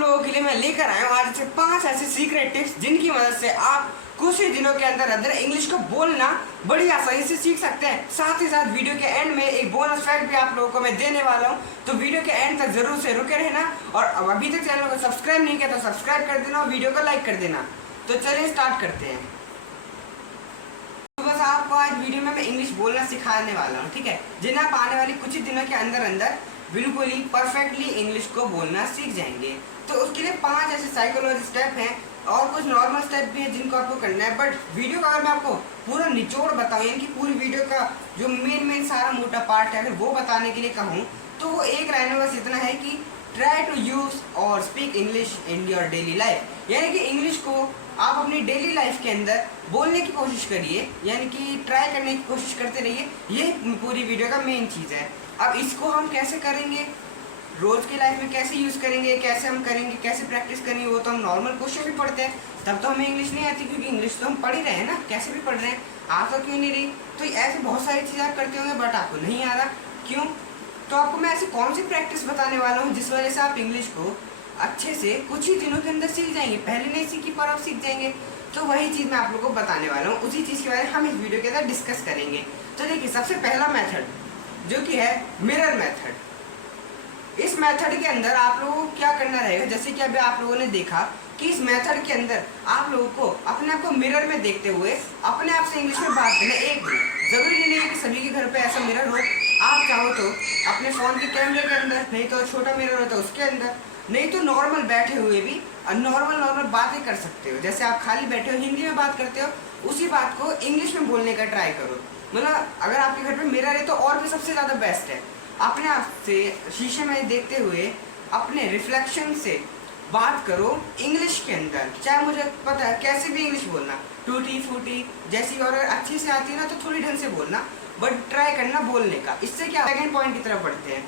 लोगों के लिए मैं लेकर आया हूँ आज से 5 ऐसे सीक्रेट टिप्स जिनकी मदद से आप कुछ ही दिनों के अंदर अंदर इंग्लिश को बोलना बड़ी आसानी से सीख सकते हैं। साथ ही साथ वीडियो के एंड में एक बोनस फैक्ट भी आप लोगों को मैं देने वाला हूँ, तो वीडियो के एंड तक जरूर से रुके रहना। और अभी तक चैनल को सब्सक्राइब नहीं किया तो सब्सक्राइब कर देना और वीडियो को लाइक कर देना। तो चलिए स्टार्ट करते हैं। तो बस आपको आज वीडियो में मैं इंग्लिश बोलना सिखाने वाला हूँ, ठीक है, जिन्हें आप आने वाली कुछ ही दिनों के अंदर अंदर बिल्कुल ही परफेक्टली इंग्लिश को बोलना सीख जाएंगे। तो उसके लिए 5 ऐसे साइकोलॉजी स्टेप हैं और कुछ नॉर्मल स्टेप भी है जिनको आपको करना है। बट वीडियो का अगर मैं आपको पूरा निचोड़ बताऊँ, यानी कि पूरी वीडियो का जो मेन सारा मोटा पार्ट है अगर वो बताने के लिए कहूँ तो वो एक लाइन में बस इतना है कि ट्राई टू यूज और speak English in your daily life. यानी कि इंग्लिश को आप अपनी डेली लाइफ के अंदर बोलने की कोशिश करिए, यानी कि ट्राई करने की कोशिश करते रहिए। ये पूरी वीडियो का मेन चीज़ है। अब इसको हम कैसे करेंगे, रोज़ की लाइफ में कैसे यूज़ करेंगे, कैसे हम करेंगे, कैसे प्रैक्टिस करेंगे, वो तो हम नॉर्मल क्वेश्चन भी पढ़ते हैं तब तो हमें इंग्लिश नहीं आती, क्योंकि इंग्लिश तो हम पढ़ ही रहे हैं ना, कैसे भी पढ़ रहे हैं, आ तो क्यों नहीं रही। तो ऐसे बहुत सारी चीज़ें आप करते होंगे बट आपको नहीं आ रहा, क्यों? तो आपको मैं ऐसी कौन सी प्रैक्टिस बताने वाला हूँ जिस वजह से आप इंग्लिश को अच्छे से कुछ ही दिनों के अंदर सीख जाएंगे। पहले नहीं सीखी पर आप सीख जाएंगे। तो वही चीज़ मैं आप लोगों को बताने वाला हूँ, उसी चीज़ के बारे में हम इस वीडियो के अंदर डिस्कस करेंगे। तो देखिए, सबसे पहला मेथड जो कि है मिरर मेथड। इस मेथड के अंदर आप लोगों को क्या करना रहेगा, जैसे कि अभी आप लोगों ने देखा कि इस मेथड के अंदर आप लोगों को अपने आप को मिरर में देखते हुए अपने आप से इंग्लिश में बात करना। एक जरूरी नहीं है कि सभी के घर पे ऐसा मिरर हो। आप चाहो तो अपने फ़ोन के कैमरे के अंदर, नहीं तो छोटा मिरर होता है उसके अंदर, नहीं तो नॉर्मल बैठे हुए भी नॉर्मल बातें कर सकते हो। जैसे आप खाली बैठे हो हिंदी में बात करते हो, उसी बात को इंग्लिश में बोलने का ट्राई करो। मतलब अगर आपके घर पे मिरर है तो और भी सबसे ज़्यादा बेस्ट है। अपने आप से शीशे में देखते हुए अपने रिफ्लेक्शन से बात करो इंग्लिश के अंदर। चाहे मुझे पता है कैसे भी इंग्लिश बोलना, टूटी फूटी जैसी, और अगर अच्छी से आती है ना तो थोड़ी ढंग से बोलना, बट ट्राई करना बोलने का। इससे क्या, सेकंड पॉइंट की तरफ बढ़ते हैं।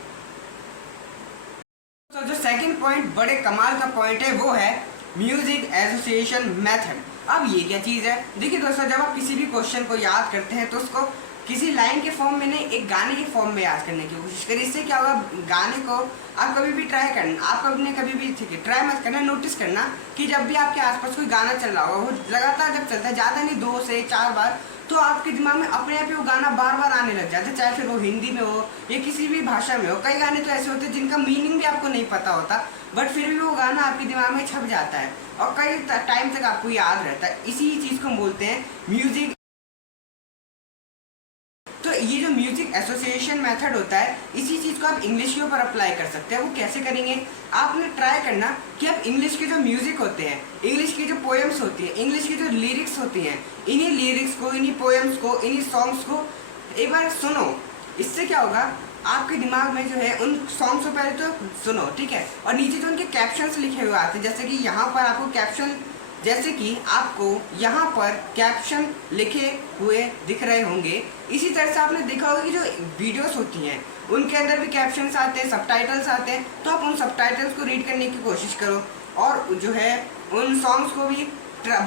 तो जो सेकंड पॉइंट बड़े कमाल का पॉइंट है वो है म्यूजिक एसोसिएशन मेथड। अब ये क्या चीज़ है? देखिए दोस्तों, जब आप किसी भी क्वेश्चन को याद करते हैं तो उसको किसी लाइन के फॉर्म में नहीं, एक गाने के फॉर्म में याद करने की कोशिश करिए। इससे क्या होगा, गाने को आप कभी भी ट्राई करना, आप कभी भी ठीक है ट्राई मत करना, नोटिस करना कि जब भी आपके आसपास कोई गाना चल रहा होगा, वो लगातार जब चलता है, ज़्यादा नहीं 2 से 4 बार, तो आपके दिमाग में अपने आप ही वो गाना बार बार आने लग जाता है। चाहे फिर वो हिंदी में हो या किसी भी भाषा में हो। कई गाने तो ऐसे होते हैं जिनका मीनिंग भी आपको नहीं पता होता, बट फिर भी वो गाना आपके दिमाग में छप जाता है और कई टाइम तक आपको याद रहता है। इसी चीज़ को हम बोलते हैं म्यूजिक। तो ये जो म्यूजिक एसोसिएशन मेथड होता है, इसी चीज़ को आप इंग्लिश के ऊपर अप्लाई कर सकते हैं। वो कैसे करेंगे, आपने ट्राई करना कि आप इंग्लिश के जो म्यूजिक होते हैं, इंग्लिश की जो पोएम्स होती है, इंग्लिश की जो लिरिक्स होती हैं, इन्हीं लिरिक्स को, इन्हीं पोएम्स को, इन्हीं सॉन्ग्स को एक बार सुनो। इससे क्या होगा, आपके दिमाग में जो है उन सॉन्ग्स को पहले तो सुनो, ठीक है, और नीचे जो उनके कैप्शंस लिखे हुए आते हैं, जैसे कि यहाँ पर आपको कैप्शन, जैसे कि आपको यहाँ पर कैप्शन लिखे हुए दिख रहे होंगे, इसी तरह से आपने देखा होगा कि जो वीडियोस होती हैं उनके अंदर भी कैप्शंस आते हैं, सबटाइटल्स आते हैं। तो आप उन सबटाइटल्स को रीड करने की कोशिश करो और जो है उन सॉन्ग्स को भी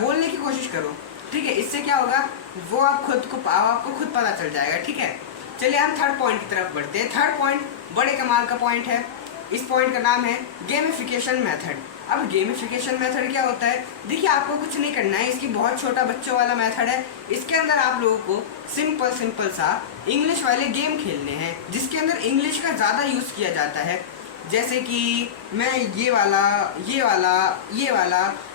बोलने की कोशिश करो, ठीक है। इससे क्या होगा, वो आपको खुद पता चल जाएगा, ठीक है। चलिए हम थर्ड पॉइंट की तरफ बढ़ते हैं। थर्ड पॉइंट बड़े कमाल का पॉइंट है। इस पॉइंट का नाम है गेमिफिकेशन मेथड। अब गेमिफिकेशन मेथड क्या होता है? देखिए, आपको कुछ नहीं करना है, इसकी बहुत छोटा बच्चों वाला मेथड है। इसके अंदर आप लोगों को सिंपल सा इंग्लिश वाले गेम खेलने हैं, जिसके अंदर इंग्लिश का ज़्यादा यूज़ किया जाता है। जैसे कि मैं ये वाला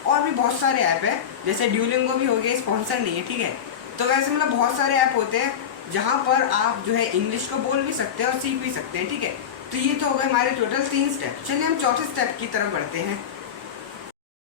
और भी बहुत सारे ऐप है, जैसे ड्यूलिंगो भी हो गया, स्पॉन्सर नहीं है, ठीक है। तो वैसे मतलब बहुत सारे ऐप होते हैं जहाँ पर आप जो है इंग्लिश को बोल भी सकते हैं और सीख भी सकते हैं, ठीक है। तो ये तो हो गए हमारे टोटल 3 स्टेप। चलिए हम चौथे स्टेप की तरफ बढ़ते हैं।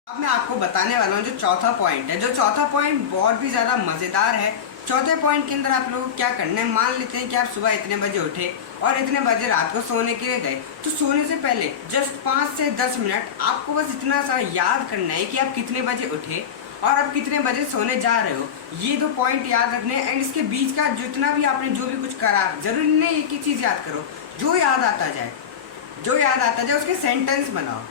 अब मैं आपको बताने वाला हूँ जो चौथा पॉइंट है। जो चौथा पॉइंट बहुत भी ज़्यादा मज़ेदार है। चौथे पॉइंट के अंदर आप लोगों को क्या करना है, मान लेते हैं कि आप सुबह इतने बजे उठे और इतने बजे रात को सोने के लिए गए, तो सोने से पहले जस्ट 5 से 10 मिनट आपको बस इतना सा याद करना है कि आप कितने बजे उठे और आप कितने बजे सोने जा रहे हो। ये 2 पॉइंट याद रखने हैं। एंड इसके बीच का जितना भी आपने जो भी कुछ करा, जरूरी नहीं एक ही चीज़ याद करो, जो याद आता जाए उसके सेंटेंस बनाओ।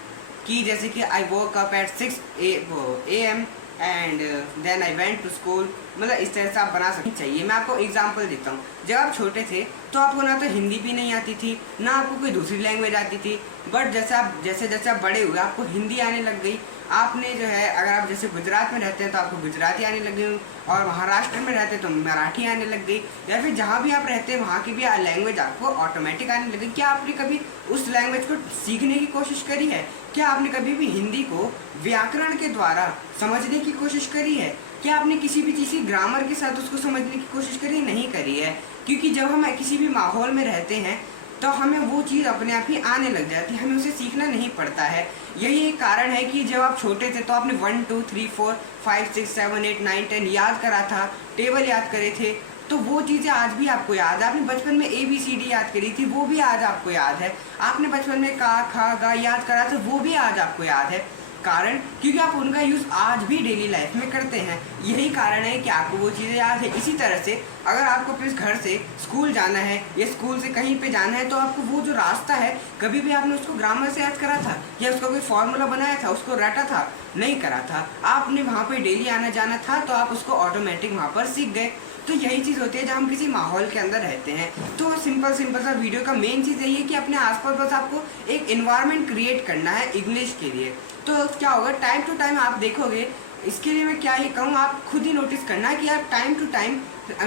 कि जैसे कि I woke up at 6 AM and then I went to school, मतलब इस तरह से आप बना सकते चाहिए। मैं आपको एग्जांपल देता हूँ। जब आप छोटे थे तो आपको ना तो हिंदी भी नहीं आती थी, ना आपको कोई दूसरी लैंग्वेज आती थी, बट जैसे जैसे आप बड़े हुए आपको हिंदी आने लग गई। आपने जो है, अगर आप जैसे गुजरात में रहते हैं तो आपको गुजराती आने लग गई, और महाराष्ट्र में रहते हैं तो मराठी आने लग गई, या फिर जहाँ भी आप रहते हैं वहाँ की भी लैंग्वेज आपको ऑटोमेटिक आने लग गई। क्या आपने कभी उस लैंग्वेज को सीखने की कोशिश करी है? क्या आपने कभी भी हिंदी को व्याकरण के द्वारा समझने की कोशिश करी है? क्या आपने किसी भी चीज़ की ग्रामर के साथ उसको समझने की कोशिश करी? नहीं करी है, क्योंकि जब हम किसी भी माहौल में रहते हैं तो हमें वो चीज़ अपने आप ही आने लग जाती है, हमें उसे सीखना नहीं पड़ता है। यही एक कारण है कि जब आप छोटे थे तो आपने 1 2 3 4 5 6 7 8 9 10 याद करा था, टेबल याद करे थे, तो वो चीज़ें आज भी आपको याद है। आपने बचपन में ABCD याद करी थी, वो भी आज आपको याद है। आपने बचपन में का खा गा याद करा था, वो भी आज आपको याद है। कारण क्योंकि आप उनका यूज़ आज भी डेली लाइफ में करते हैं, यही कारण है कि आपको वो चीज़ें याद है। इसी तरह से अगर आपको अपने घर से स्कूल जाना है या स्कूल से कहीं पे जाना है, तो आपको वो जो रास्ता है, कभी भी आपने उसको ग्रामर से याद करा था या उसका कोई फॉर्मूला बनाया था, उसको रटा था? नहीं करा था। आपने वहाँ पर डेली आना जाना था तो आप उसको ऑटोमेटिक वहाँ पर सीख गए। तो यही चीज़ होती है जब हम किसी माहौल के अंदर रहते हैं। तो सिंपल सा वीडियो का मेन चीज़ यही है कि अपने आसपास बस आपको एक इन्वायरमेंट क्रिएट करना है इंग्लिश के लिए। तो क्या होगा, टाइम टू टाइम आप देखोगे, इसके लिए मैं क्या ही कहूँ, आप खुद ही नोटिस करना कि आप टाइम टू टाइम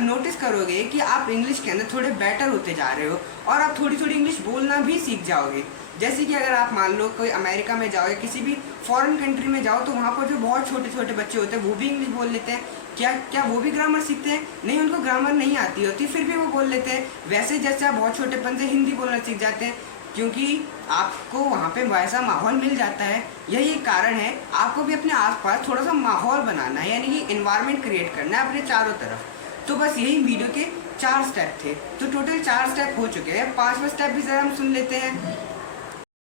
नोटिस करोगे कि आप इंग्लिश के अंदर थोड़े बेटर होते जा रहे हो, और आप थोड़ी थोड़ी इंग्लिश बोलना भी सीख जाओगे। जैसे कि अगर आप मान लो कोई अमेरिका में जाओ या किसी भी फॉरेन कंट्री में जाओ, तो वहाँ पर जो बहुत छोटे छोटे बच्चे होते हैं वो भी इंग्लिश बोल लेते हैं। क्या वो भी ग्रामर सीखते हैं? नहीं, उनको ग्रामर नहीं आती होती, फिर भी वो बोल लेते हैं। वैसे जैसे आप बहुत छोटेपन से हिंदी बोलना सीख जाते हैं, क्योंकि आपको वहाँ पे वैसा माहौल मिल जाता है। यही एक कारण है, आपको भी अपने आसपास थोड़ा सा माहौल बनाना है, यानी कि इन्वायरमेंट क्रिएट करना है अपने चारों तरफ। तो बस यही वीडियो के 4 स्टेप थे, तो टोटल 4 स्टेप हो चुके हैं। 5वां स्टेप भी ज़रा हम सुन लेते हैं।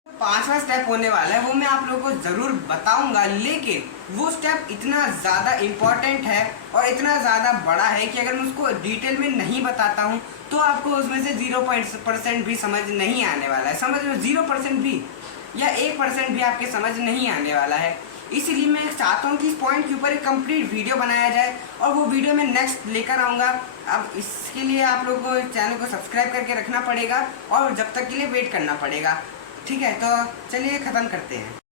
5वां स्टेप होने वाला है, वो मैं आप लोगों को ज़रूर बताऊंगा, लेकिन वो स्टेप इतना ज़्यादा इम्पॉर्टेंट है और इतना ज़्यादा बड़ा है कि अगर मैं उसको डिटेल में नहीं बताता हूँ तो आपको उसमें से 0% भी समझ नहीं आने वाला है। समझ लो 0% भी या 1% भी आपके समझ नहीं आने वाला है। इसीलिए मैं चाहता हूँ कि इस पॉइंट के ऊपर एक कंप्लीट वीडियो बनाया जाए, और वो वीडियो मैं नेक्स्ट लेकर आऊँगा। अब इसके लिए आप लोगों को चैनल को सब्सक्राइब करके रखना पड़ेगा और जब तक के लिए वेट करना पड़ेगा। ठीक है, तो चलिए ख़त्म करते हैं।